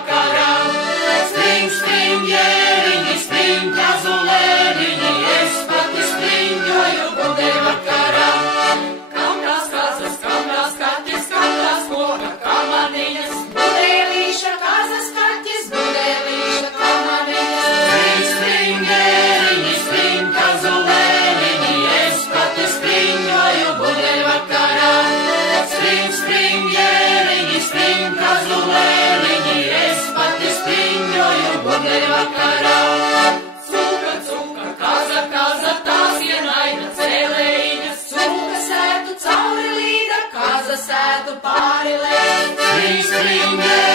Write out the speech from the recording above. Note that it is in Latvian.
vakarā. Spring, spring, jēriņi, spring, kazulēriņi, es pati springoju budeļu vakarā. Kamrās kazas, kamrās kaķis, kamrās koka kamaniņas, budelīša kazas kaķis, budelīša kamaniņas. Spring, spring, jēriņi, spring, kazulēriņi, es pati springoju budeļu vakarā. Spring, spring, jēriņi, spring, kazulēriņi, es pati springoju budeļu vakarā. Cūka, cūka, kaza, kaza, tās ienaina cēlējiņas, cūka sētu cauri līda, kaza sētu pāri lēn. Spring, spring, jēriņi,